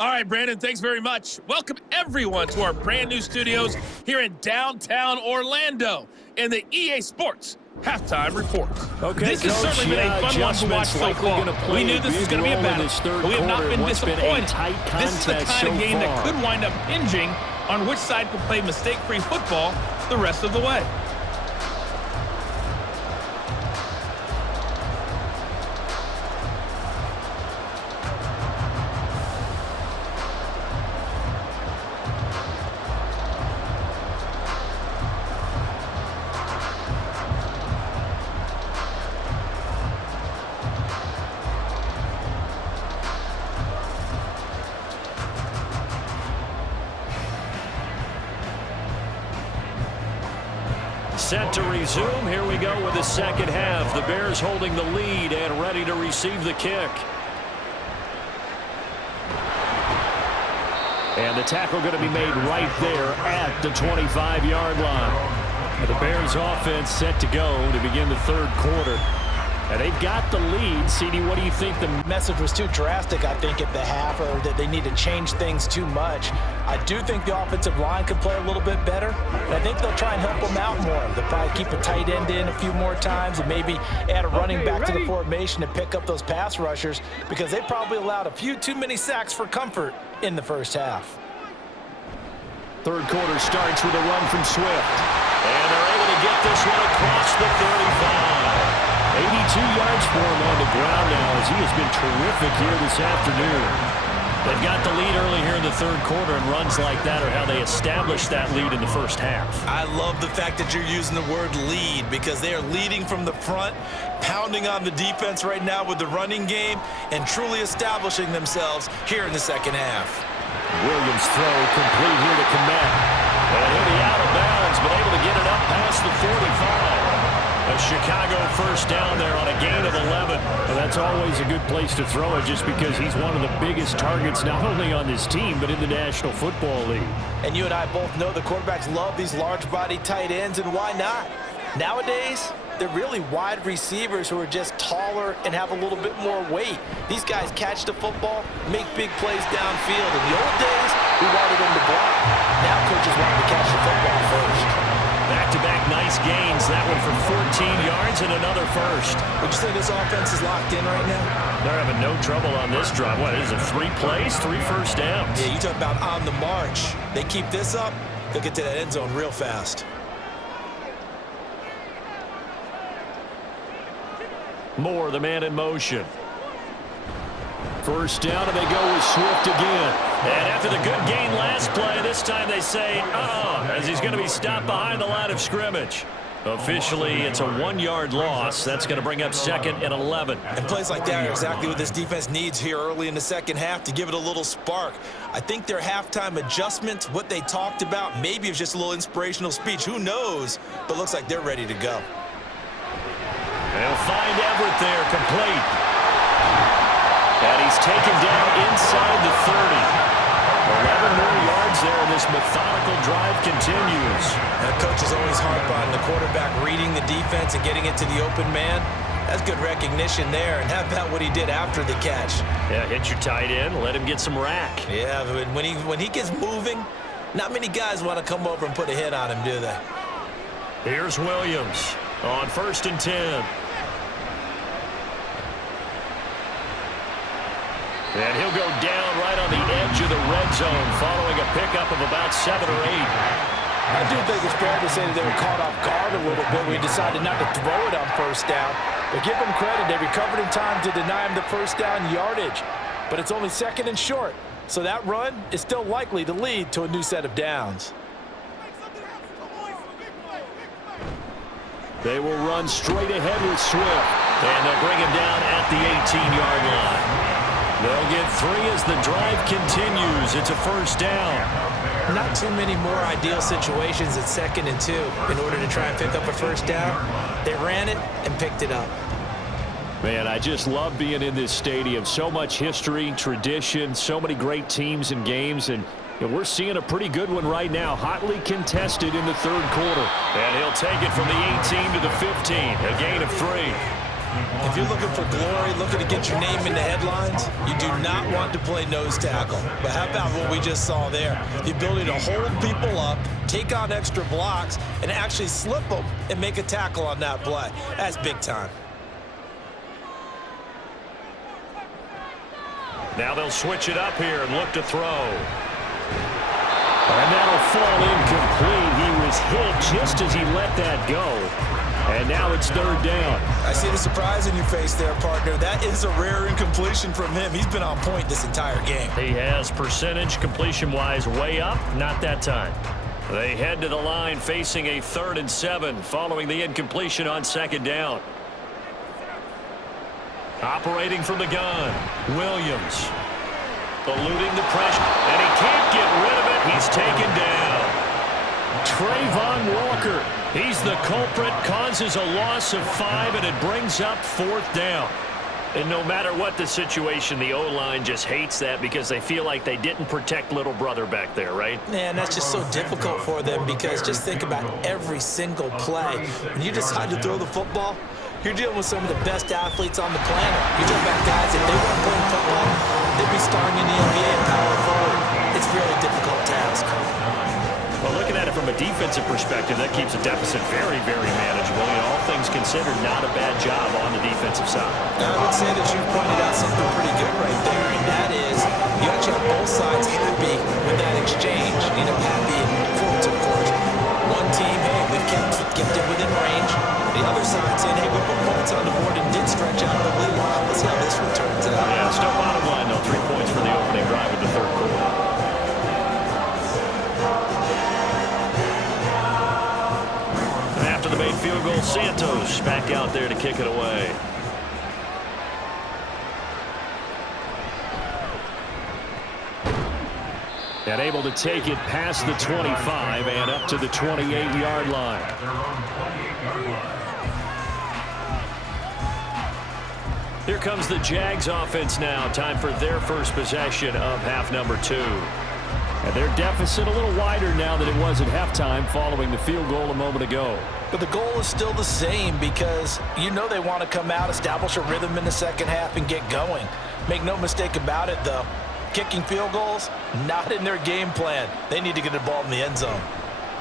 All right, Brandon, thanks very much. Welcome, everyone, to our brand new studios here in downtown Orlando in the EA Sports Halftime Report. Okay, this has certainly been a fun one to watch so far. We knew this was going to be a battle, but we have not been disappointed. This is the kind of game that could wind up hinging on which side can play mistake-free football the rest of the way. Set to resume. Here we go with the second half. The Bears holding the lead and ready to receive the kick. And the tackle going to be made right there at the 25-yard line. The Bears offense set to go to begin the third quarter. And they've got the lead. CD, what do you think? The message was too drastic, I think, at the half, or that they need to change things too much. I do think the offensive line could play a little bit better, and I think they'll try and help them out more. They'll probably keep a tight end in a few more times and maybe add a running back to the formation and pick up those pass rushers, because they probably allowed a few too many sacks for comfort in the first half. Third quarter starts with a run from Swift. And they're able to get this one across the 35. 82 yards for him on the ground now, as he has been terrific here this afternoon. They've got the lead early here in the third quarter, and runs like that are how they established that lead in the first half. I love the fact that you're using the word lead, because they are leading from the front, pounding on the defense right now with the running game, and truly establishing themselves here in the second half. Williams throw complete here to Komet. And he'll be out of bounds, but able to get it up past the 45. A Chicago first down there on a gain of 11. And that's always a good place to throw it, just because he's one of the biggest targets not only on this team but in the National Football League. And you and I both know the quarterbacks love these large-body tight ends, and why not? Nowadays, they're really wide receivers who are just taller and have a little bit more weight. These guys catch the football, make big plays downfield. In the old days, we wanted them to block. Now coaches want them to catch the football first. Back-to-back nice gains. That one for 14 yards and another first. Would you say this offense is locked in right now? They're having no trouble on this drive. What is it, 3 plays, 3 first downs? Yeah, you talk about on the march. They keep this up, they'll get to that end zone real fast. Moore, the man in motion. First down, and they go with Swift again. And after the good gain last play, this time they say, as he's going to be stopped behind the line of scrimmage. Officially, it's a 1-yard loss. That's going to bring up 2nd and 11. And plays like that are exactly what this defense needs here early in the second half to give it a little spark. I think their halftime adjustments, what they talked about, maybe it's just a little inspirational speech. Who knows? But looks like they're ready to go. They'll find Everett there, complete. And he's taken down inside the 30. 11 more yards there, and this methodical drive continues. That coach is always harp on the quarterback reading the defense and getting it to the open man. That's good recognition there. And how about what he did after the catch? Yeah, hit your tight end, let him get some rack. Yeah, but when he gets moving, not many guys want to come over and put a hit on him, do they? Here's Williams on 1st and 10. And he'll go down right on the edge of the red zone following a pickup of about 7 or 8. I do think it's fair to say that they were caught off guard a little bit. We decided not to throw it on first down. But give them credit. They recovered in time to deny him the first down yardage. But it's only 2nd and short. So that run is still likely to lead to a new set of downs. They will run straight ahead with Swift. And they'll bring him down at the 18-yard line. They'll get 3 as the drive continues. It's a first down. Not too many more ideal situations at 2nd and 2 in order to try and pick up a first down. They ran it and picked it up. Man, I just love being in this stadium. So much history, tradition, so many great teams and games, and we're seeing a pretty good one right now. Hotly contested in the third quarter. And he'll take it from the 18 to the 15. A gain of 3. If you're looking for glory, looking to get your name in the headlines, you do not want to play nose tackle. But how about what we just saw there? The ability to hold people up, take on extra blocks, and actually slip them and make a tackle on that play. That's big time. Now they'll switch it up here and look to throw. And that'll fall incomplete. He was hit just as he let that go. And now it's third down. I see the surprise in your face there, partner. That is a rare incompletion from him. He's been on point this entire game. He has percentage completion-wise way up. Not that time. They head to the line facing a 3rd and 7 following the incompletion on 2nd down. Operating from the gun, Williams. Eluding the pressure, and he can't get rid of it. He's taken down. Trayvon Walker, he's the culprit, causes a loss of 5, and it brings up 4th down. And no matter what the situation, the O-line just hates that because they feel like they didn't protect little brother back there, right? Man, that's just so difficult for them because just think about every single play. When you decide to throw the football, you're dealing with some of the best athletes on the planet. You're talking about guys, if they weren't playing football, they'd be starring in the NBA and power forward. It's a really difficult task. Well, looking at it from a defensive perspective, that keeps a deficit very, very manageable. You know, all things considered, not a bad job on the defensive side. I would say that you pointed out something pretty good right there, and that is you actually have both sides happy with that exchange. You know, happy in quotes, of course. One team, hey, we've kept it within range. The other side saying, hey, we put points on the board and did stretch out the lead. Let's see how this one turns out. Yeah, still bottom line, though. 3 points for the opening drive of the 3rd quarter. And after the made field goal, Santos back out there to kick it away. And able to take it past the 25 and up to the 28-yard line. Here comes the Jags offense now. Time for their first possession of half number 2. And their deficit a little wider now than it was at halftime following the field goal a moment ago. But the goal is still the same because you know they want to come out, establish a rhythm in the second half, and get going. Make no mistake about it, though. Kicking field goals, not in their game plan. They need to get the ball in the end zone.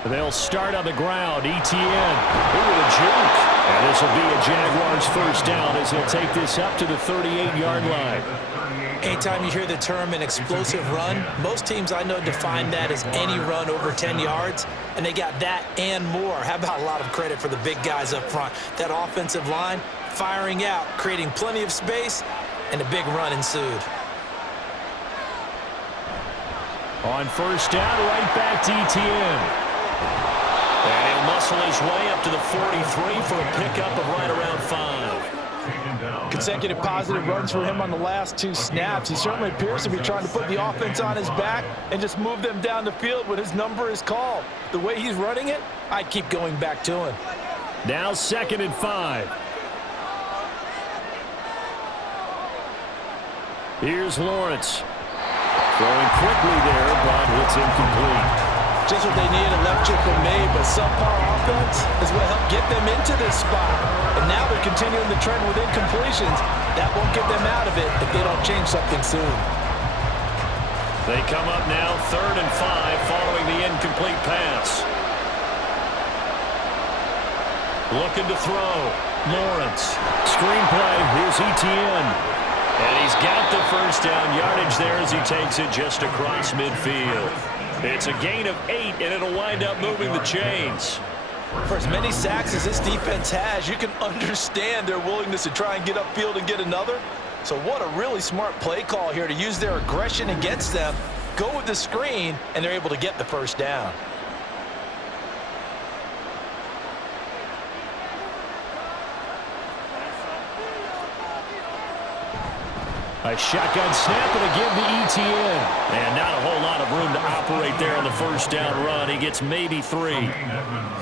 They'll start on the ground. ETN. Ooh, a juke. And this will be a Jaguars first down as they'll take this up to the 38-yard line. Anytime you hear the term an explosive run, most teams I know define that as any run over 10 yards, and they got that and more. How about a lot of credit for the big guys up front? That offensive line firing out, creating plenty of space, and a big run ensued. On first down, right back to ETN. And he'll muscle his way up to the 43 for a pickup of right around 5. Consecutive positive runs for him on the last 2 snaps. He certainly appears to be trying to put the offense on his back and just move them down the field when his number is called. The way he's running it, I'd keep going back to him. Now 2nd and 5. Here's Lawrence. Throwing quickly there, but it's incomplete. Just what they needed, a left chip from me, but subpar offense is what helped get them into this spot. And now they're continuing the trend with incompletions. That won't get them out of it if they don't change something soon. They come up now 3rd and 5 following the incomplete pass. Looking to throw. Lawrence. Screenplay. Here's ETN. And he's got the first down yardage there as he takes it just across midfield. It's a gain of 8, and it'll wind up moving the chains. For as many sacks as this defense has, you can understand their willingness to try and get upfield and get another. So what a really smart play call here to use their aggression against them, go with the screen, and they're able to get the first down. A shotgun snap and again to ETN. And not a whole lot of room to operate there on the first down run. He gets maybe 3. Well,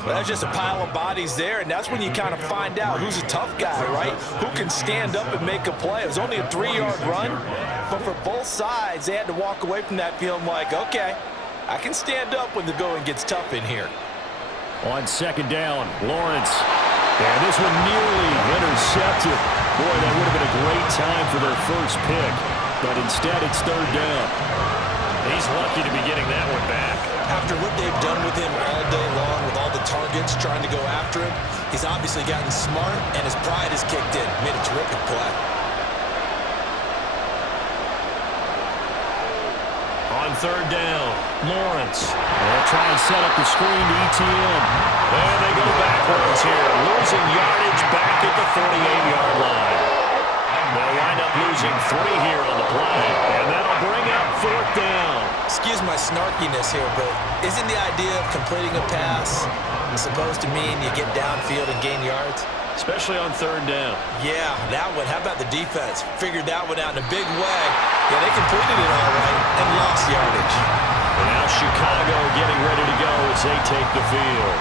that's just a pile of bodies there, and that's when you kind of find out who's a tough guy, right? Who can stand up and make a play. It was only a 3-yard run, but for both sides, they had to walk away from that feeling like, okay, I can stand up when the going gets tough in here. On 2nd down, Lawrence. And this one nearly intercepted. Boy, that would have been a great time for their first pick. But instead, it's third down. He's lucky to be getting that one back. After what they've done with him all day long, with all the targets trying to go after him, he's obviously gotten smart, and his pride has kicked in. Made a terrific play. On third down, Lawrence. They'll try and set up the screen to ETN. And they go backwards here, losing yardage back at the 48-yard line. They'll wind up losing 3 here on the play, and that'll bring up fourth down. Excuse my snarkiness here, but isn't the idea of completing a pass supposed to mean you get downfield and gain yards? Especially on third down. Yeah, that one. How about the defense? Figured that one out in a big way. Yeah, they completed it all right and lost yardage. And now Chicago getting ready to go as they take the field.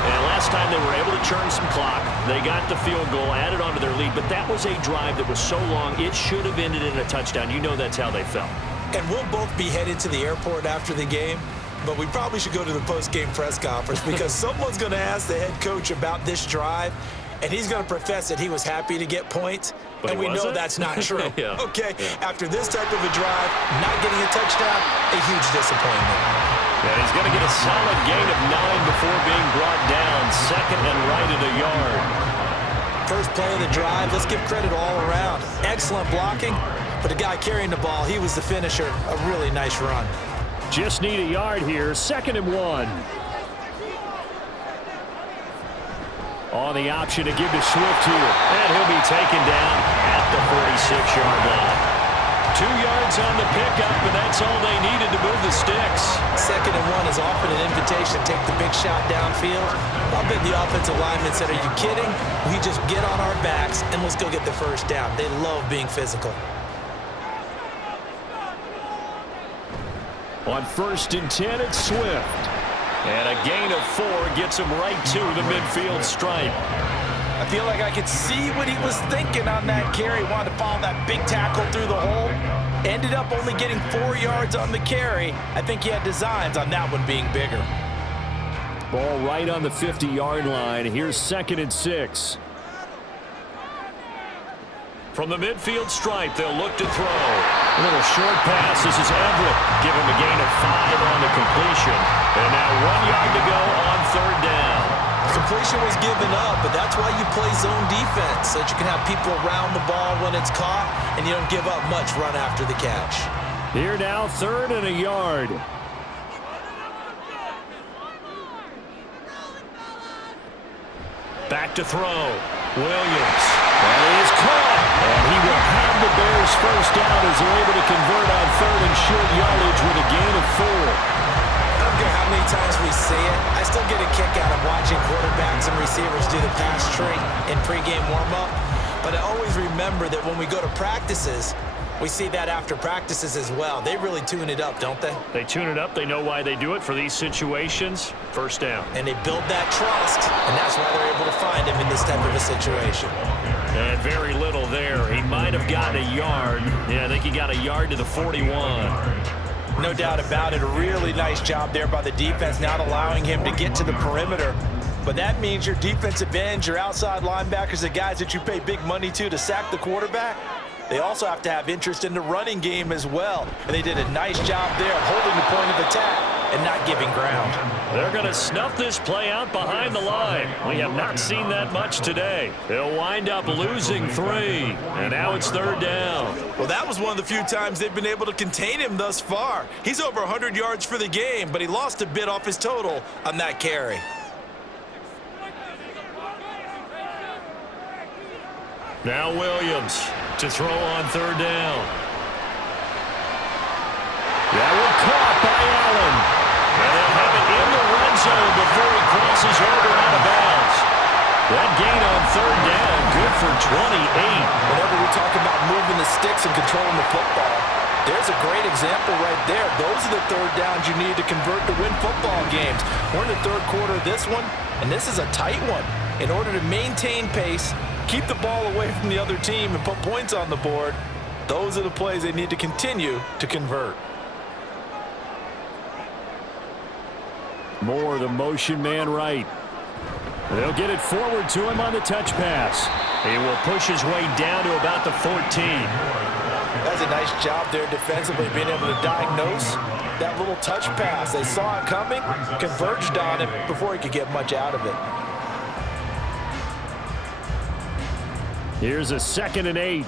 And last time they were able to churn some clock. They got the field goal, added on to their lead, but that was a drive that was so long, it should have ended in a touchdown. You know that's how they felt. And we'll both be headed to the airport after the game, but we probably should go to the post-game press conference because someone's going to ask the head coach about this drive, and he's going to profess that he was happy to get points, but and we know that's not true. Yeah. Okay, after this type of a drive, not getting a touchdown, a huge disappointment. And he's going to get a solid gain of 9 before being brought down, second and right at a yard. First play of the drive, let's give credit all around. Excellent blocking, but the guy carrying the ball, he was the finisher. A really nice run. Just need a yard here, second and 1. On the option to give to Swift here, and he'll be taken down at the 46-yard line. 2 yards on the pickup, and that's all they needed to move the sticks. Second and 1 is often an invitation to take the big shot downfield. I bet the offensive lineman said, are you kidding? We just get on our backs, and let's go get the first down. They love being physical. On 1st and 10, it's Swift. And a gain of 4 gets him right to the midfield stripe. I feel like I could see what he was thinking on that carry. Wanted to follow that big tackle through the hole. Ended up only getting 4 yards on the carry. I think he had designs on that one being bigger. Ball right on the 50-yard line. Here's 2nd and 6. From the midfield stripe, they'll look to throw. A little short pass. This is Everett. Give him a gain of 5 on the completion. And now 1 yard to go on third down. Completion was given up, but that's why you play zone defense, so that you can have people around the ball when it's caught, and you don't give up much run after the catch. Here now, 3rd and a yard. Back to throw. Williams. And he is caught. And he will have the Bears first down as they're able to convert on 3rd and short yardage with a gain of 4. I don't care how many times we see it. I still get a kick out of watching quarterbacks and receivers do the pass tree in pregame warm-up. But I always remember that when we go to practices, we see that after practices as well. They really tune it up, don't they? They tune it up. They know why they do it for these situations. First down. And they build that trust, and that's why they're able to find him in this type of a situation. And very little there. He might have gotten a yard. Yeah, I think he got a yard to the 41. No doubt about it. A really nice job there by the defense, not allowing him to get to the perimeter. But that means your defensive ends, your outside linebackers, the guys that you pay big money to sack the quarterback, they also have to have interest in the running game as well. And they did a nice job there holding the point of attack and not giving ground. They're going to snuff this play out behind the line. We have not seen that much today. They'll wind up losing 3. And now it's 3rd down. Well, that was one of the few times they've been able to contain him thus far. He's over 100 yards for the game, but he lost a bit off his total on that carry. Now Williams to throw on 3rd down. That one caught by Allen. And they'll have it in the red zone before he crosses over out of bounds. That gain on 3rd down, good for 28. Whenever we talk about moving the sticks and controlling the football, there's a great example right there. Those are the 3rd downs you need to convert to win football games. We're in the 3rd quarter of this one, and this is a tight one. In order to maintain pace, keep the ball away from the other team, and put points on the board, those are the plays they need to continue to convert. Moore, the motion man right. They'll get it forward to him on the touch pass. He will push his way down to about the 14. That's a nice job there defensively, being able to diagnose that little touch pass. They saw it coming, converged on it before he could get much out of it. Here's a 2nd and 8.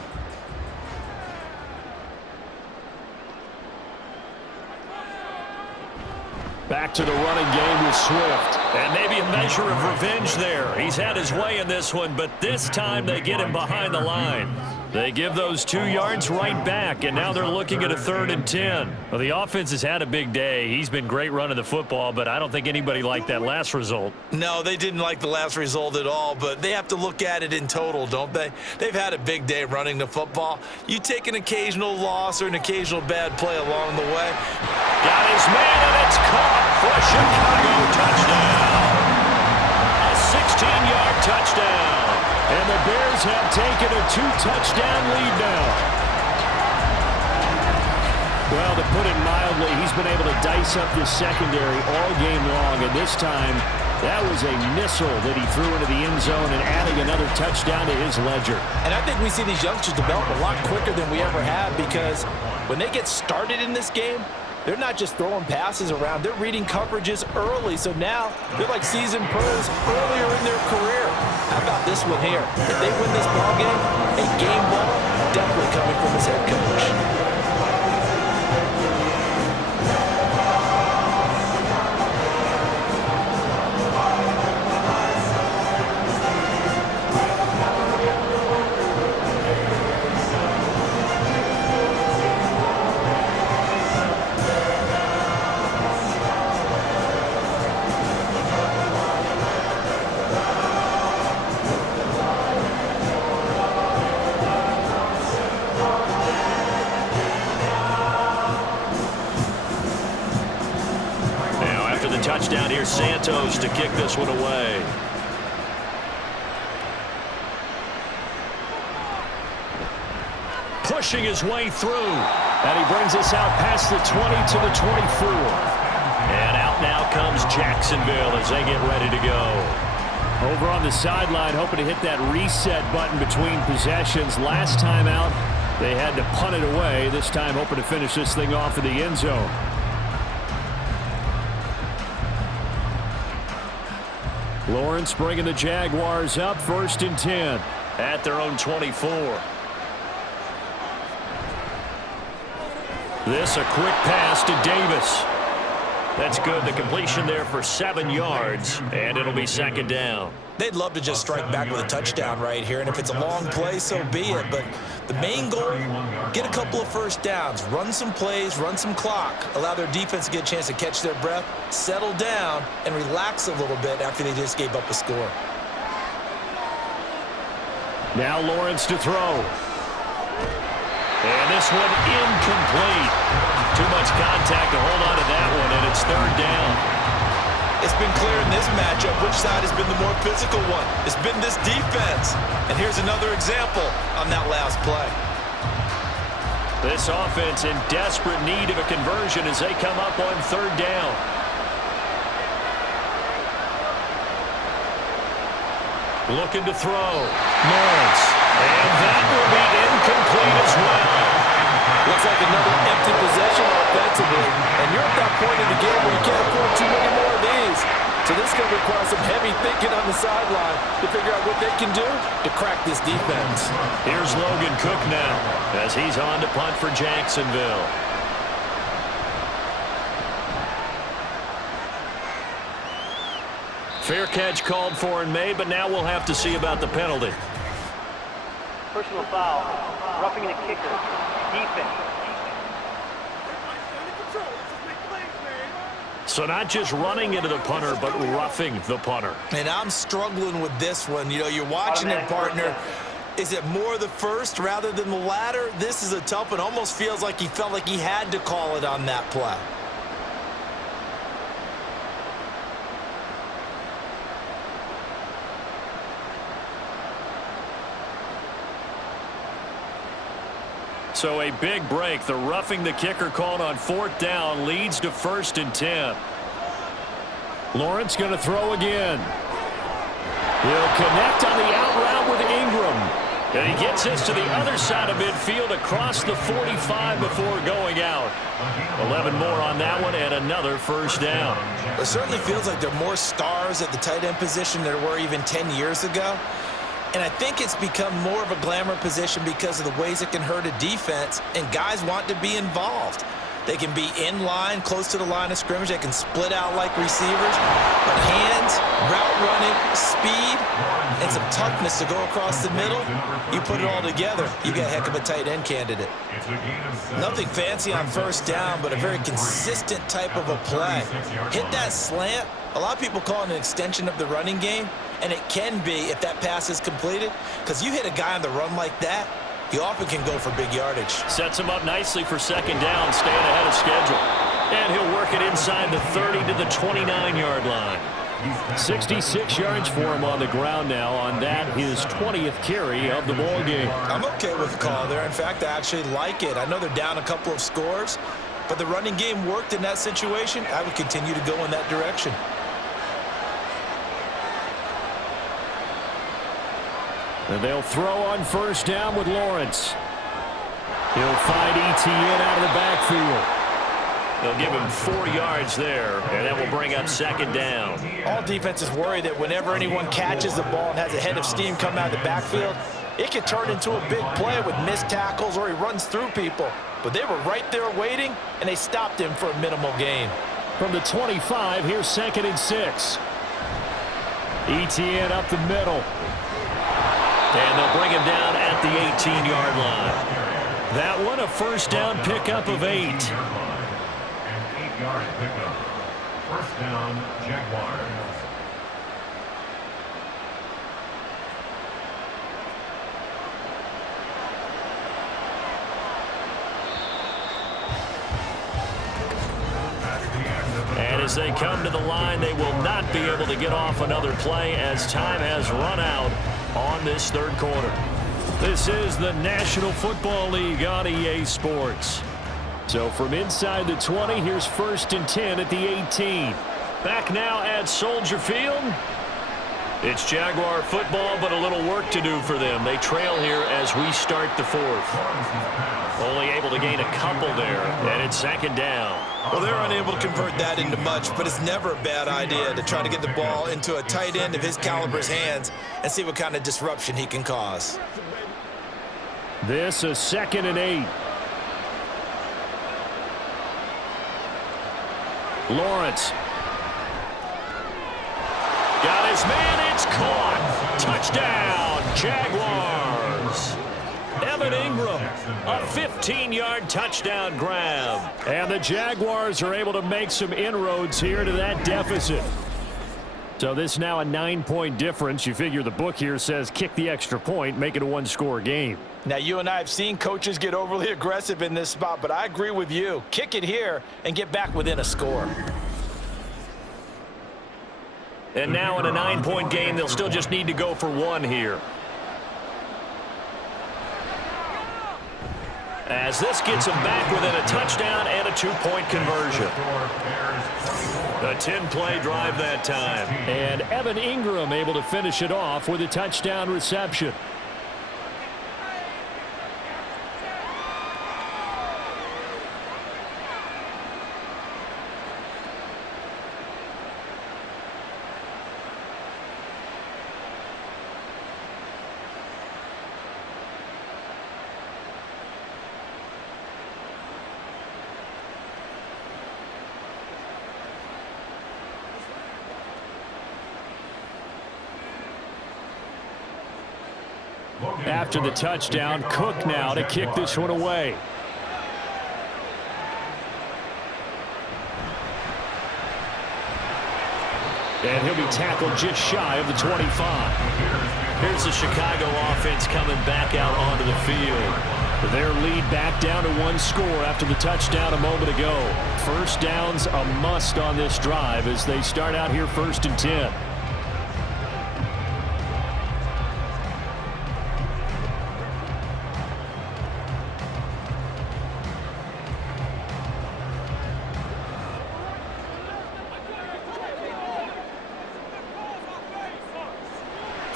Back to the running game with Swift. And maybe a measure of revenge there. He's had his way in this one, but this time they get him behind the line. They give those 2 yards right back, and now they're looking at a 3rd and 10. Well, the offense has had a big day. He's been great running the football, but I don't think anybody liked that last result. No, they didn't like the last result at all, but they have to look at it in total, don't they? They've had a big day running the football. You take an occasional loss or an occasional bad play along the way. Got his man, and it's caught for a Chicago touchdown. A 16-yard touchdown. And the Bears have taken a 2-touchdown lead now. Well, to put it mildly, he's been able to dice up this secondary all game long, and this time that was a missile that he threw into the end zone and adding another touchdown to his ledger. And I think we see these youngsters develop a lot quicker than we ever have, because when they get started in this game, they're not just throwing passes around. They're reading coverages early. So now they're like seasoned pros earlier in their career. How about this one here? If they win this ball game, a game ball definitely coming from his head coach. Touchdown here, Santos to kick this one away. Pushing his way through. And he brings us out past the 20 to the 24. And out now comes Jacksonville as they get ready to go. Over on the sideline, hoping to hit that reset button between possessions. Last time out, they had to punt it away. This time, hoping to finish this thing off in the end zone. Lawrence bringing the Jaguars up, 1st and 10. At their own 24. This a quick pass to Davis. That's good. The completion there for 7 yards, and it'll be 2nd down. They'd love to just strike back with a touchdown right here, and if it's a long play, so be it. But the main goal, get a couple of first downs, run some plays, run some clock, allow their defense to get a chance to catch their breath, settle down, and relax a little bit after they just gave up a score. Now Lawrence to throw. And this one incomplete. Too much contact to hold on to that one, and it's 3rd down. It's been clear in this matchup which side has been the more physical one. It's been this defense. And here's another example on that last play. This offense in desperate need of a conversion as they come up on 3rd down. Looking to throw. Lawrence. And that will be incomplete as well. Looks like another empty possession offensively. And you're at that point in the game where you can't afford too many more of these. So this is going to require some heavy thinking on the sideline to figure out what they can do to crack this defense. Here's Logan Cook now as he's on to punt for Jacksonville. Fair catch called for and made, but now we'll have to see about the penalty. Personal foul, roughing the kicker, defense. So not just running into the punter, but roughing the punter. And I'm struggling with this one. You know, you're watching it, partner. Is it more the first rather than the latter? This is a tough one. Almost feels like he felt like he had to call it on that play. So a big break. The roughing the kicker called on 4th down leads to 1st and 10. Lawrence going to throw again. He'll connect on the out route with Ingram. And he gets this to the other side of midfield across the 45 before going out. 11 more on that one and another first down. It certainly feels like there are more stars at the tight end position than there were even 10 years ago. And I think it's become more of a glamour position because of the ways it can hurt a defense, and guys want to be involved. They can be in line, close to the line of scrimmage. They can split out like receivers. But hands, route running, speed, and some toughness to go across the middle, you put it all together, you get a heck of a tight end candidate. Nothing fancy on first down, but a very consistent type of a play. Hit that slant. A lot of people call it an extension of the running game, and it can be if that pass is completed, because you hit a guy on the run like that, you often can go for big yardage. Sets him up nicely for second down, staying ahead of schedule. And he'll work it inside the 30 to the 29-yard line. 66 yards for him on the ground now on that, his 20th carry of the ball game. I'm okay with the call there. In fact, I actually like it. I know they're down a couple of scores, but the running game worked in that situation. I would continue to go in that direction. And they'll throw on first down with Lawrence. He'll find Etienne out of the backfield. They'll give him 4 yards there, and that will bring up second down. All defenses worry that whenever anyone catches the ball and has a head of steam come out of the backfield, it can turn into a big play with missed tackles or he runs through people. But they were right there waiting, and they stopped him for a minimal gain. From the 25, here's 2nd and 6. Etienne up the middle. And they'll bring him down at the 18-yard line. That one, a first down pickup of 8. An 8-yard pickup. First down, Jaguars. And as they come to the line, they will not be able to get off another play as time has run out on this third quarter. This is the National Football League on EA Sports. So from inside the 20, here's 1st and 10 at the 18. Back now at Soldier Field. It's Jaguar football, but a little work to do for them. They trail here as we start the 4th. Only able to gain a couple there, and it's 2nd down. Well, they're unable to convert that into much, but it's never a bad idea to try to get the ball into a tight end of his caliber's hands and see what kind of disruption he can cause. This is 2nd and 8. Lawrence. Got his man, it's caught. Touchdown, Jaguars. Evan Ingram, a 15-yard touchdown grab. And the Jaguars are able to make some inroads here to that deficit. So this is now a 9-point difference. You figure the book here says kick the extra point, make it a 1-score game. Now, you and I have seen coaches get overly aggressive in this spot, but I agree with you. Kick it here and get back within a score. And now in a 9-point game, they'll still just need to go for 1 here. As this gets them back within a touchdown and a 2-point conversion. A 10-play drive that time. And Evan Ingram able to finish it off with a touchdown reception. After the touchdown, Cook now to kick this one away. And he'll be tackled just shy of the 25. Here's the Chicago offense coming back out onto the field. Their lead back down to 1 score after the touchdown a moment ago. First down's a must on this drive as they start out here 1st and 10.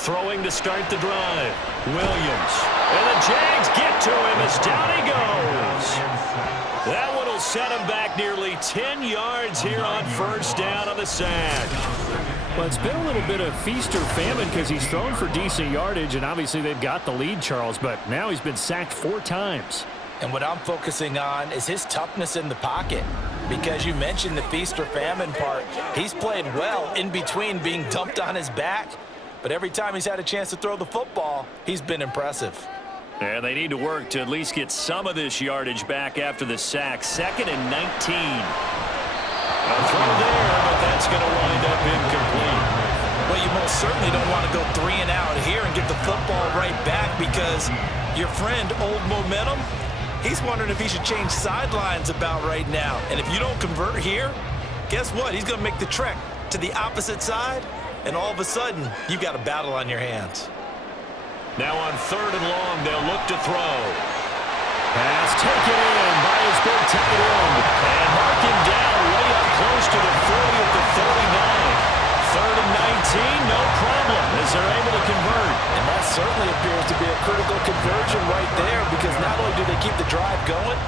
throwing to start the drive. Williams. And the Jags get to him as down he goes. That one will set him back nearly 10 yards here on first down on the sack. Well, it's been a little bit of feast or famine because he's thrown for decent yardage, and obviously they've got the lead, Charles, but now he's been sacked 4 times. And what I'm focusing on is his toughness in the pocket. Because you mentioned the feast or famine part. He's played well in between being dumped on his back. But every time he's had a chance to throw the football, he's been impressive. And they need to work to at least get some of this yardage back after the sack. 2nd and 19. A throw there, but that's going to wind up incomplete. Well, you most certainly don't want to go 3 and out here and get the football right back because your friend, Old Momentum, he's wondering if he should change sidelines about right now. And if you don't convert here, guess what? He's going to make the trek to the opposite side, and all of a sudden, you've got a battle on your hands. Now on 3rd and long, they'll look to throw. Pass taken in by his big tight end. And marking down way up close to the 40 at the 39. 3rd and 19, no problem, as they're able to convert. And that certainly appears to be a critical conversion right there because not only do they keep the drive going,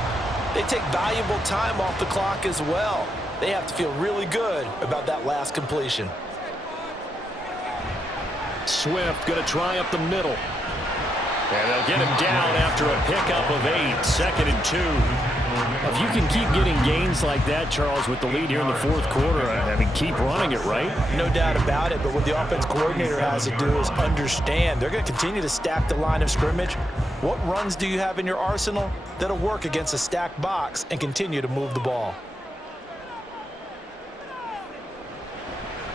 they take valuable time off the clock as well. They have to feel really good about that last completion. Swift going to try up the middle. And they'll get him down after a pickup of 8, 2nd and 2. If you can keep getting gains like that, Charles, with the lead here in the 4th quarter, I mean, keep running it, right? No doubt about it, but what the offense coordinator has to do is understand they're going to continue to stack the line of scrimmage. What runs do you have in your arsenal that'll work against a stacked box and continue to move the ball?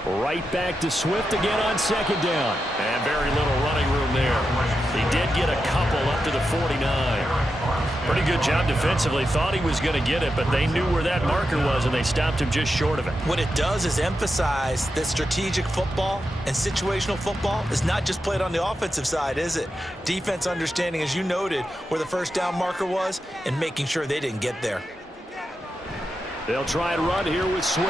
Right back to Swift again on 2nd down. And very little running room there. He did get a couple up to the 49. Pretty good job defensively. Thought he was going to get it, but they knew where that marker was, and they stopped him just short of it. What it does is emphasize that strategic football and situational football is not just played on the offensive side, is it? Defense understanding, as you noted, where the first down marker was and making sure they didn't get there. They'll try and run here with Swift.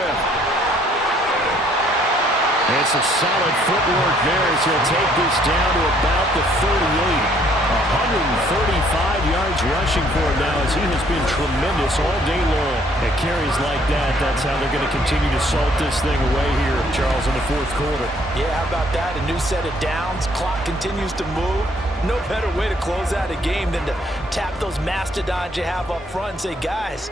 And some solid footwork there as he'll take this down to about the 38. 135 yards rushing for him now as he has been tremendous all day long. At carries like that, that's how they're going to continue to salt this thing away here, Charles, in the 4th quarter. Yeah, how about that? A new set of downs. Clock continues to move. No better way to close out a game than to tap those mastodons you have up front and say, guys,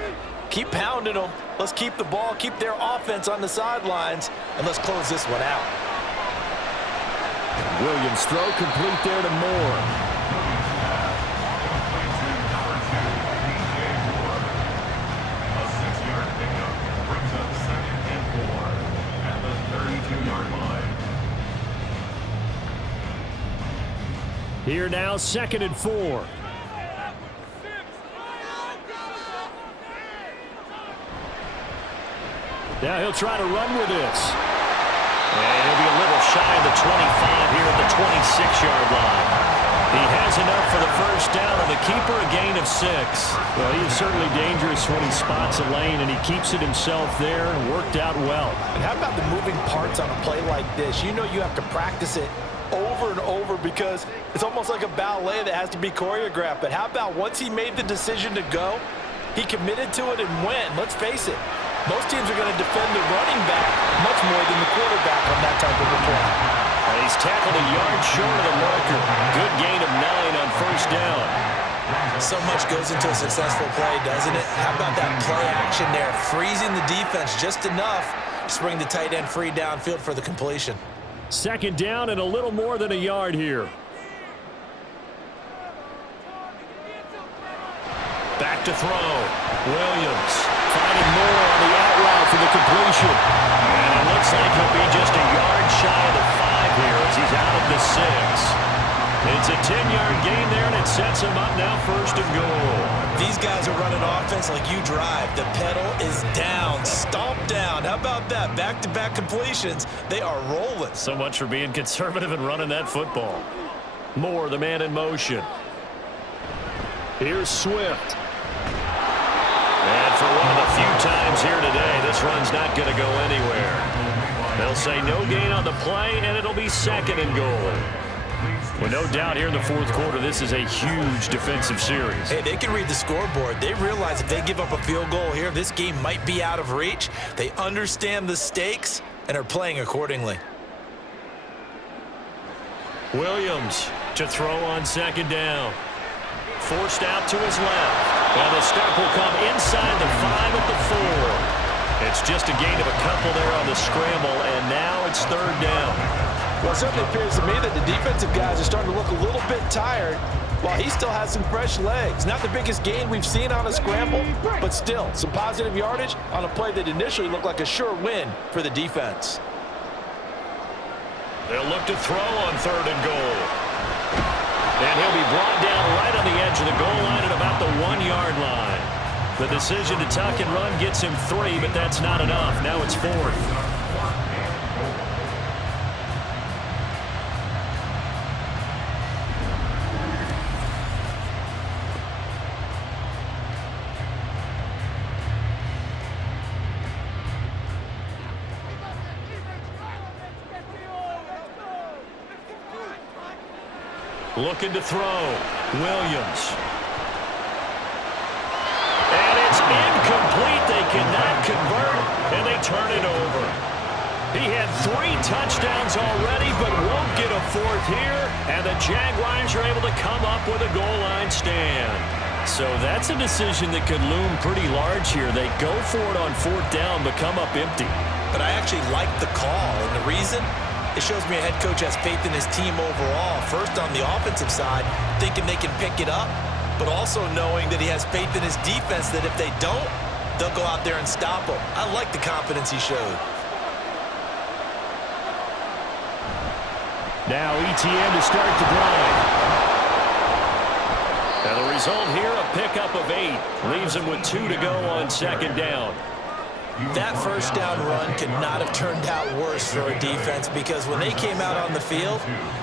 keep pounding them. Let's keep the ball, keep their offense on the sidelines, and let's close this one out. Williams throw complete there to Moore. Here now, 2nd and 4. Now he'll try to run with this. And he'll be a little shy of the 25 here at the 26-yard line. He has enough for the first down, and the keeper a gain of 6. Well, he is certainly dangerous when he spots a lane, and he keeps it himself there and worked out well. And how about the moving parts on a play like this? You know you have to practice it over and over because it's almost like a ballet that has to be choreographed. But how about once he made the decision to go, he committed to it and went. Let's face it, most teams are going to defend the running back much more than the quarterback on that type of a play. And he's tackled a yard short of the marker. Good gain of 9 on first down. So much goes into a successful play, doesn't it? How about that play action there, freezing the defense just enough to bring the tight end free downfield for the completion. 2nd down and a little more than a yard here. Back to throw. Williams finding Moore on the out route for the completion. And it looks like he'll be just a yard shy of the 5 here as he's out of the 6. It's a 10-yard gain there, and it sets him up now 1st and goal. These guys are running offense like you drive. The pedal is down, stomp down. How about that? Back-to-back completions. They are rolling. So much for being conservative and running that football. Moore, the man in motion. Here's Swift. And for one of the few times here today, this run's not going to go anywhere. They'll say no gain on the play, and it'll be 2nd and goal. Well, no doubt here in the fourth quarter, this is a huge defensive series. Hey, they can read the scoreboard. They realize if they give up a field goal here, this game might be out of reach. They understand the stakes and are playing accordingly. Williams to throw on second down. Forced out to his left. And the stop will come inside the 5 at the 4. It's just a gain of a couple there on the scramble, and now it's third down. Well, it certainly appears to me that the defensive guys are starting to look a little bit tired while he still has some fresh legs. Not the biggest gain we've seen on a scramble, but still some positive yardage on a play that initially looked like a sure win for the defense. They'll look to throw on third and goal. And he'll be brought down right on the edge of the goal line at about the 1-yard line. The decision to tuck and run gets him 3, but that's not enough. Now it's 4th. Looking to throw. Williams. And it's incomplete. They cannot convert, and they turn it over. He had 3 touchdowns already, but won't get a 4th here, and the Jaguars are able to come up with a goal line stand. So that's a decision that could loom pretty large here. They go for it on 4th down, but come up empty. But I actually like the call, and the reason? It shows me a head coach has faith in his team overall. First on the offensive side, thinking they can pick it up, but also knowing that he has faith in his defense that if they don't, they'll go out there and stop them. I like the confidence he showed. Now ETN to start the drive. And the result here, a pickup of 8. Leaves him with 2 to go on second down. That first down run could not have turned out worse for a defense because when they came out on the field,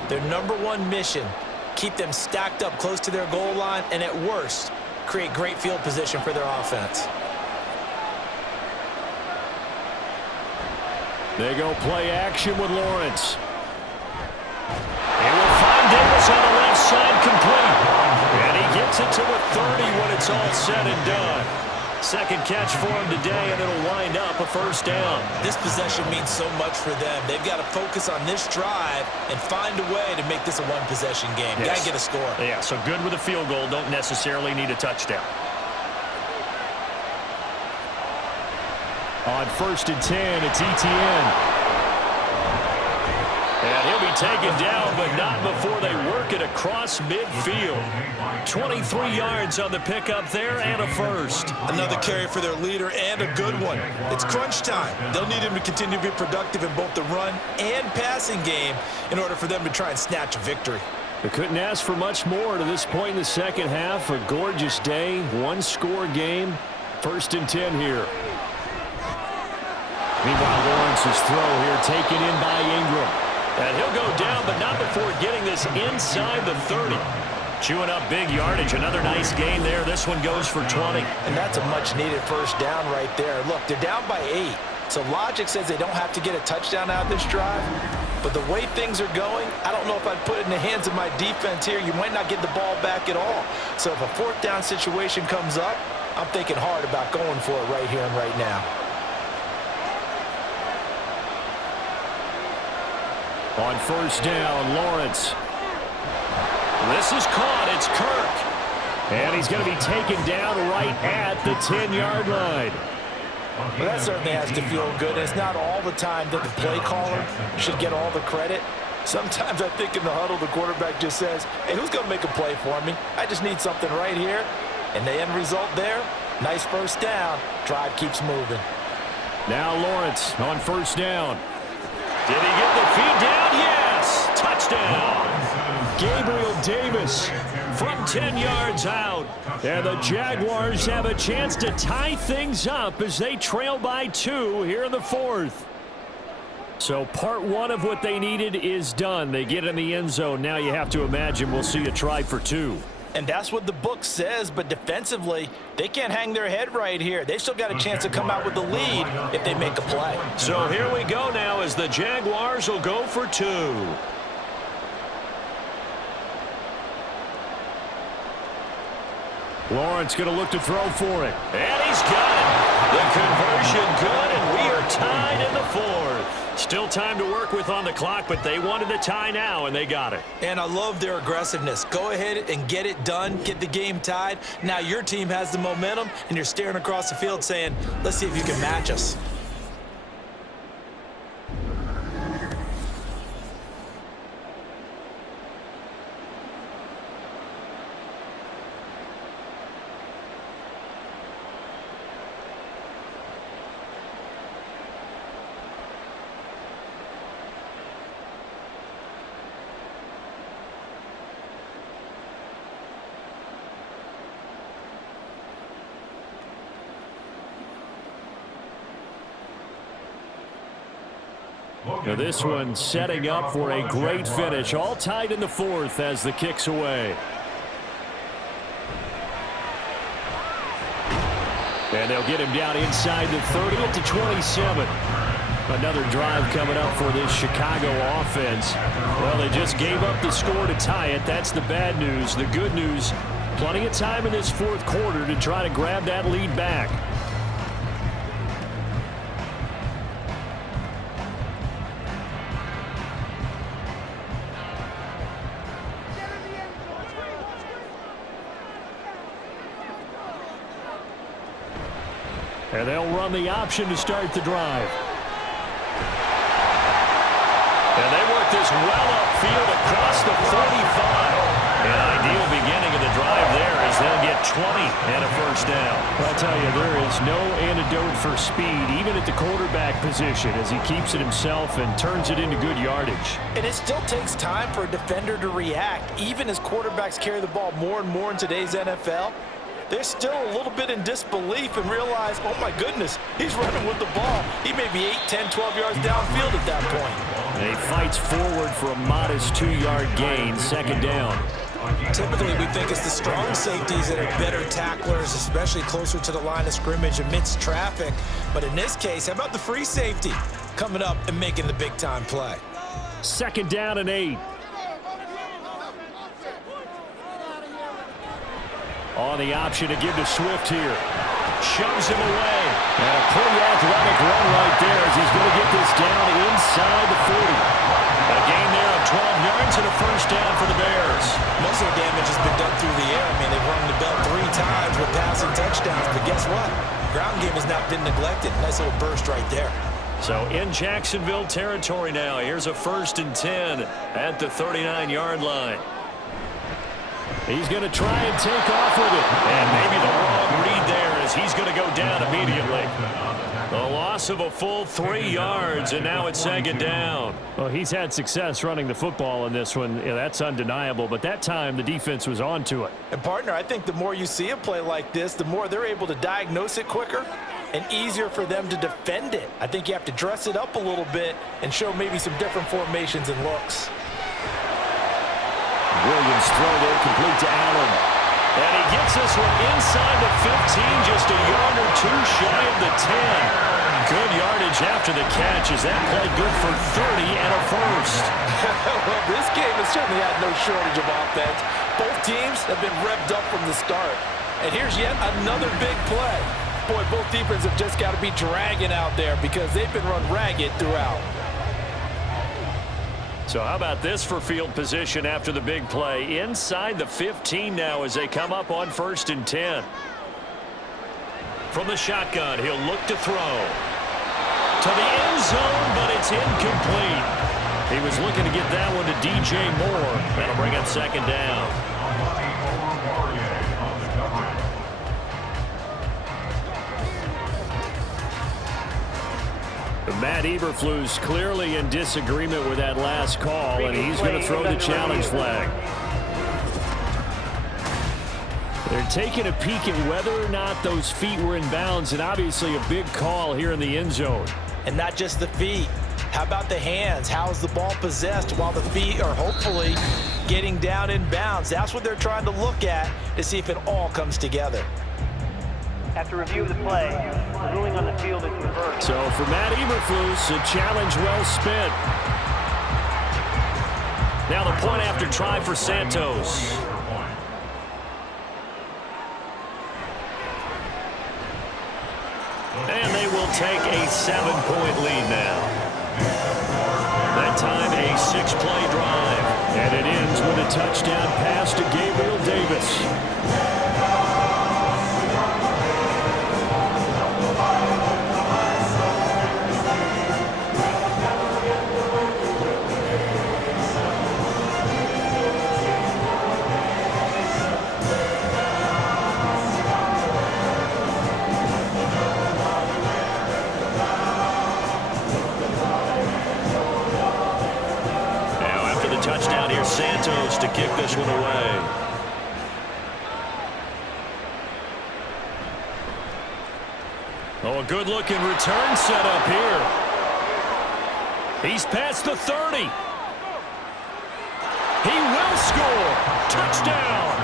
their #1 mission, keep them stacked up close to their goal line, and at worst, create great field position for their offense. They go play action with Lawrence. He will find Davis on the left side complete. And he gets it to the 30 when it's all said and done. Second catch for him today, and it'll wind up a first down. This possession means so much for them. They've got to focus on this drive and find a way to make this a one-possession game. Yes. Got to get a score. Yeah, so good with a field goal. Don't necessarily need a touchdown. On 1st and 10, it's ETN. And he'll be taken down, but not before they work it across midfield. 23 yards on the pickup there and a first. Another carry for their leader and a good one. It's crunch time. They'll need him to continue to be productive in both the run and passing game in order for them to try and snatch a victory. They couldn't ask for much more to this point in the second half. A gorgeous day, 1-score game. 1st and 10 here. Meanwhile, Lawrence's throw here taken in by Ingram. And he'll go down, but not before getting this inside the 30. Chewing up big yardage. Another nice gain there. This one goes for 20. And that's a much-needed first down right there. Look, they're down by 8. So logic says they don't have to get a touchdown out of this drive. But the way things are going, I don't know if I'd put it in the hands of my defense here. You might not get the ball back at all. So if a 4th down situation comes up, I'm thinking hard about going for it right here and right now. On 1st down, Lawrence. This is caught. It's Kirk. And he's going to be taken down right at the 10-yard line. Well, that certainly has to feel good. It's not all the time that the play caller should get all the credit. Sometimes I think in the huddle, the quarterback just says, hey, who's going to make a play for me? I just need something right here. And the end result there, nice first down. Drive keeps moving. Now Lawrence on 1st down. Did he get the feed down? Yes! Touchdown! Gabriel Davis from 10 yards out. And the Jaguars have a chance to tie things up as they trail by 2 here in the 4th. So part 1 of what they needed is done. They get in the end zone. Now you have to imagine we'll see a try for 2. And that's what the book says, but defensively, they can't hang their head right here. They've still got a chance to come out with the lead if they make a play. So here we go now as the Jaguars will go for 2. Lawrence going to look to throw for it. And he's got it. The conversion good, and we are tied in the fourth. Still time to work with on the clock, but they wanted the tie now, and they got it. And I love their aggressiveness. Go ahead and get it done, get the game tied. Now your team has the momentum, and you're staring across the field saying, let's see if you can match us. Now this one setting up for a great finish. All tied in the fourth as the kick's away. And they'll get him down inside the 30 to 27. Another drive coming up for this Chicago offense. Well, they just gave up the score to tie it. That's the bad news. The good news, plenty of time in this fourth quarter to try to grab that lead back. And they'll run the option to start the drive. And they work this well upfield across the 45. An ideal beginning of the drive there as they'll get 20 and a first down. I'll tell you, there is no antidote for speed, even at the quarterback position, as he keeps it himself and turns it into good yardage. And it still takes time for a defender to react, even as quarterbacks carry the ball more and more in today's NFL. They're still a little bit in disbelief and realize, oh my goodness, he's running with the ball. He may be 8, 10, 12 yards downfield at that point. And he fights forward for a modest 2-yard gain, second down. Typically, we think it's the strong safeties that are better tacklers, especially closer to the line of scrimmage amidst traffic. But in this case, how about the free safety coming up and making the big-time play? Second down and 8. On the option to give to Swift here. Shoves him away. And a pretty athletic run right there as he's going to get this down inside the 40. A gain there of 12 yards and a first down for the Bears. Most of the damage has been done through the air. I mean, they've rung the bell 3 times with passing touchdowns. But guess what? Ground game has not been neglected. Nice little burst right there. So in Jacksonville territory now. Here's a 1st and 10 at the 39-yard line. He's going to try and take off with it. And maybe the wrong read there as he's going to go down immediately. The loss of a full 3 yards, and now it's second down. Well, he's had success running the football in this one. Yeah, that's undeniable. But that time, the defense was on to it. And, partner, I think the more you see a play like this, the more they're able to diagnose it quicker and easier for them to defend it. I think you have to dress it up a little bit and show maybe some different formations and looks. Williams throw there, complete to Allen. And he gets this one inside the 15, just a yard or 2 shy of the 10. Good yardage after the catch as that play good for 30 and a first. Well, this game has certainly had no shortage of offense. Both teams have been revved up from the start. And here's yet another big play. Boy, both defenses have just got to be dragging out there because they've been run ragged throughout. So how about this for field position after the big play? Inside the 15 now as they come up on 1st and 10. From the shotgun, he'll look to throw. To the end zone, but it's incomplete. He was looking to get that one to DJ Moore. That'll bring up second down. Matt Eberflus clearly in disagreement with that last call, and he's going to throw the challenge flag. They're taking a peek at whether or not those feet were in bounds, and obviously a big call here in the end zone. And not just the feet. How about the hands? How is the ball possessed while the feet are hopefully getting down in bounds? That's what they're trying to look at to see if it all comes together. After review of the play, the ruling on the field is reversed. So for Matt Eberflus, a challenge well spent. Now the point after try for Santos. take a 7-point lead now. That time, a 6-play drive. And it ends with a touchdown pass to Gabriel Davis. Touchdown here, Santos to kick this one away. Oh, a good-looking return set up here. He's past the 30. He will score. Touchdown.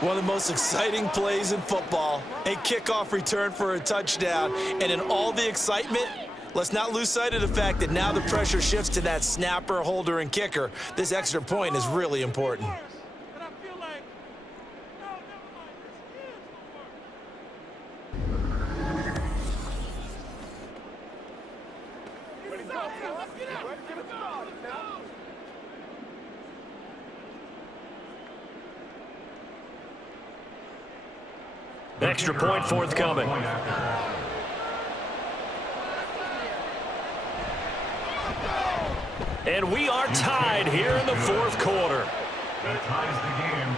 One of the most exciting plays in football. A kickoff return for a touchdown. And in all the excitement, let's not lose sight of the fact that now the pressure shifts to that snapper, holder, and kicker. This extra point is really important. Extra point forthcoming. And we are tied here in the fourth quarter.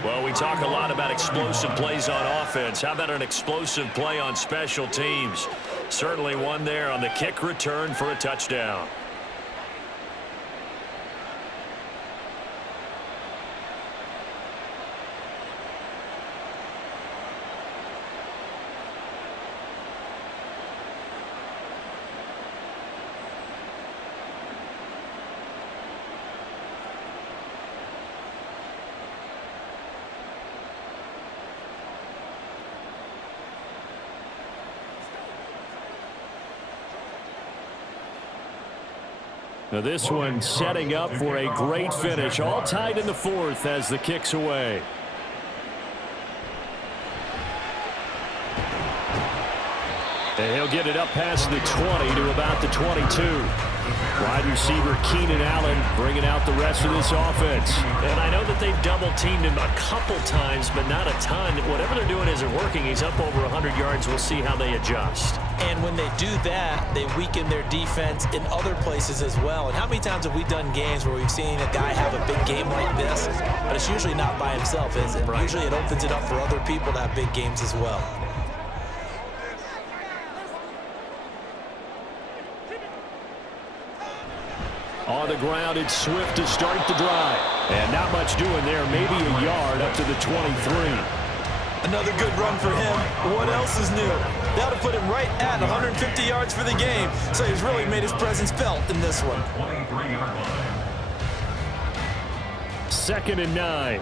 Well, we talk a lot about explosive plays on offense. How about an explosive play on special teams? Certainly one there on the kick return for a touchdown. Now this one setting up for a great finish. All tied in the fourth as the kick's away. And he'll get it up past the 20 to about the 22. Wide receiver Keenan Allen bringing out the rest of this offense. And I know that they've double-teamed him a couple times, but not a ton. Whatever they're doing isn't working. He's up over 100 yards. We'll see how they adjust. And when they do that, they weaken their defense in other places as well. And how many times have we done games where we've seen a guy have a big game like this, but it's usually not by himself, is it? Right. Usually it opens it up for other people to have big games as well. On the ground, it's Swift to start the drive. And not much doing there, maybe a yard up to the 23. Another good run for him. What else is new? That'll put him right at 150 yards for the game. So he's really made his presence felt in this one. 23-yard line. 2nd and 9.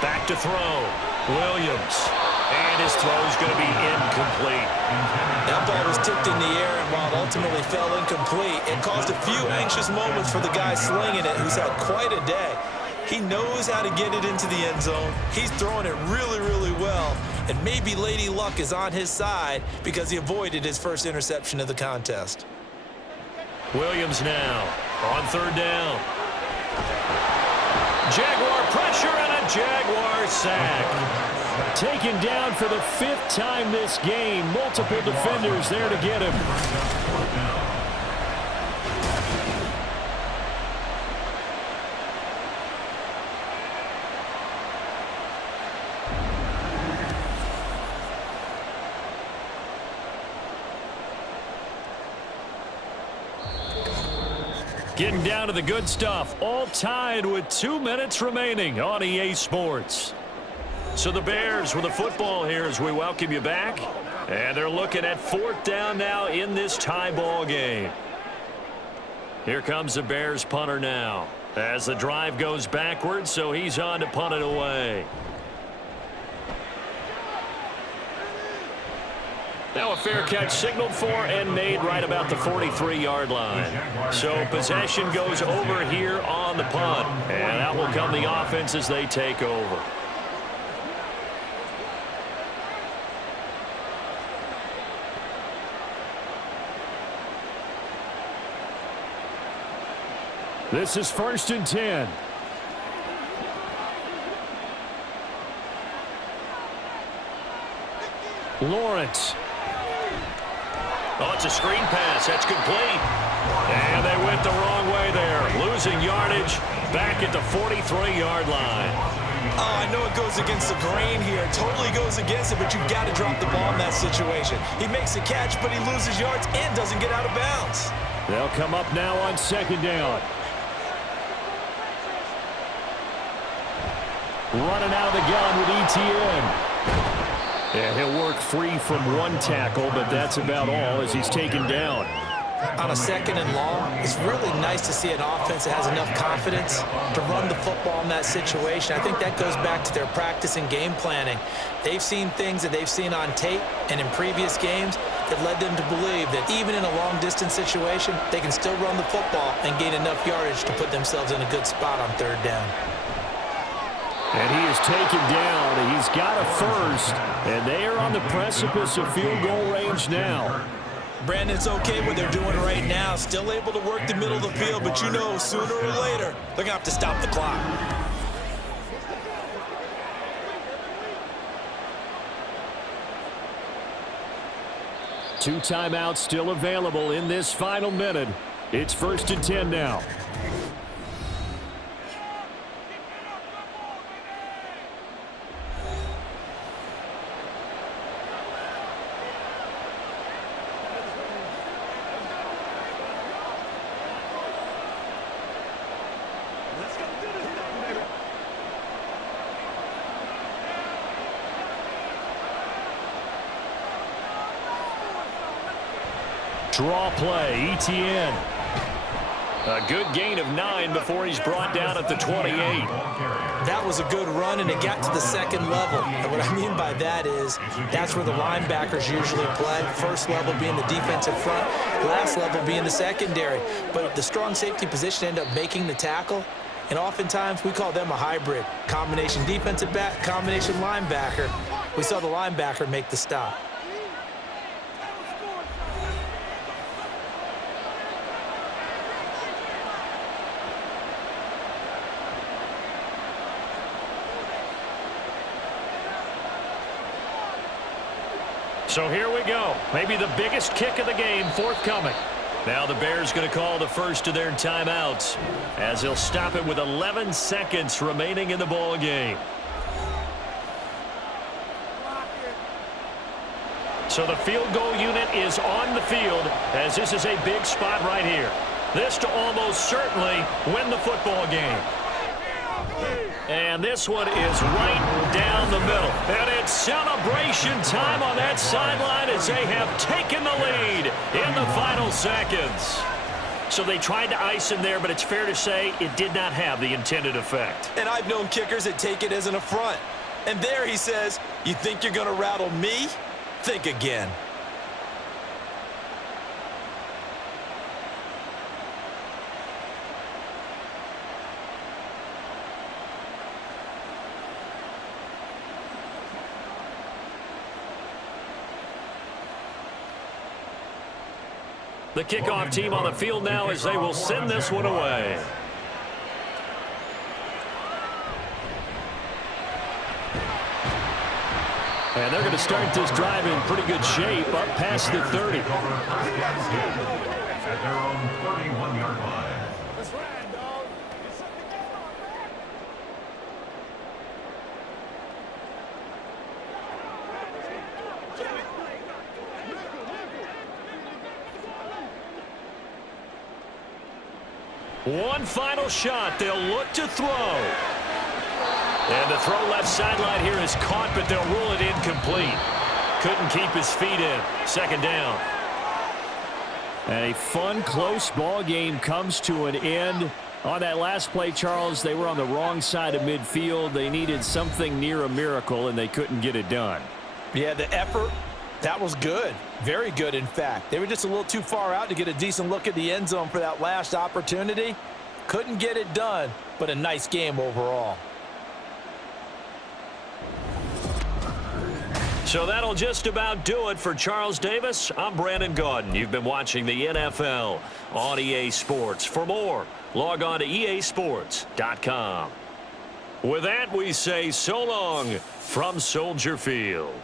Back to throw. Williams. And his throw is going to be incomplete. That ball was tipped in the air, and while it ultimately fell incomplete, it caused a few anxious moments for the guy slinging it, who's had quite a day. He knows how to get it into the end zone. He's throwing it really, really well, and maybe Lady Luck is on his side because he avoided his first interception of the contest. Williams now on 3rd down. Jaguar pressure and a Jaguar sack. Taken down for the 5th time this game. Multiple defenders there to get him. Getting down to the good stuff. All tied with 2 minutes remaining on EA Sports. So the Bears with the football here as we welcome you back. And they're looking at 4th down now in this tie ball game. Here comes the Bears punter now as the drive goes backwards, so he's on to punt it away. Now a fair catch signaled for and made right about the 43-yard line. So possession goes over here on the punt. And out will come the offense as they take over. This is 1st and 10. Lawrence. Oh, it's a screen pass. That's complete. And they went the wrong way there. Losing yardage back at the 43-yard line. Oh, I know it goes against the grain here. It totally goes against it, but you've got to drop the ball in that situation. He makes a catch, but he loses yards and doesn't get out of bounds. They'll come up now on 2nd down. Running out of the gun with ETN. Yeah, he'll work free from one tackle, but that's about all as he's taken down. On a 2nd and long, it's really nice to see an offense that has enough confidence to run the football in that situation. I think that goes back to their practice and game planning. They've seen things that they've seen on tape and in previous games that led them to believe that even in a long-distance situation, they can still run the football and gain enough yardage to put themselves in a good spot on 3rd down. And he is taken down. He's got a first, and they are on the precipice of field goal range now. Brandon, it's okay what they're doing right now. Still able to work the middle of the field, but you know sooner or later they're going to have to stop the clock. Two timeouts still available in this final minute. It's 1st and 10 now. Draw play, ETN. A good gain of 9 before he's brought down at the 28. That was a good run, and it got to the 2nd level. And what I mean by that is that's where the linebackers usually play. First level being the defensive front, last level being the secondary. But the strong safety position ended up making the tackle, and oftentimes we call them a hybrid. Combination defensive back, combination linebacker. We saw the linebacker make the stop. So here we go. Maybe the biggest kick of the game forthcoming. Now the Bears going to call the first of their timeouts as they'll stop it with 11 seconds remaining in the ball game. So the field goal unit is on the field as this is a big spot right here. This to almost certainly win the football game. And this one is right down the middle. And it's celebration time on that sideline as they have taken the lead in the final seconds. So they tried to ice him there, but it's fair to say it did not have the intended effect. And I've known kickers that take it as an affront. And there he says, you think you're going to rattle me? Think again. The kickoff team on the field now as they will send this one away. And they're going to start this drive in pretty good shape up past the 30. At their own 31-yard line. One final shot. They'll look to throw. And the throw left sideline here is caught, but they'll rule it incomplete. Couldn't keep his feet in. 2nd down. A fun, close ball game comes to an end. On that last play, Charles, they were on the wrong side of midfield. They needed something near a miracle, and they couldn't get it done. Yeah, the effort That was good. Very good, in fact. They were just a little too far out to get a decent look at the end zone for that last opportunity. Couldn't get it done, but a nice game overall. So that'll just about do it for Charles Davis. I'm Brandon Gaudin. You've been watching the NFL on EA Sports. For more, log on to easports.com. With that, we say so long from Soldier Field.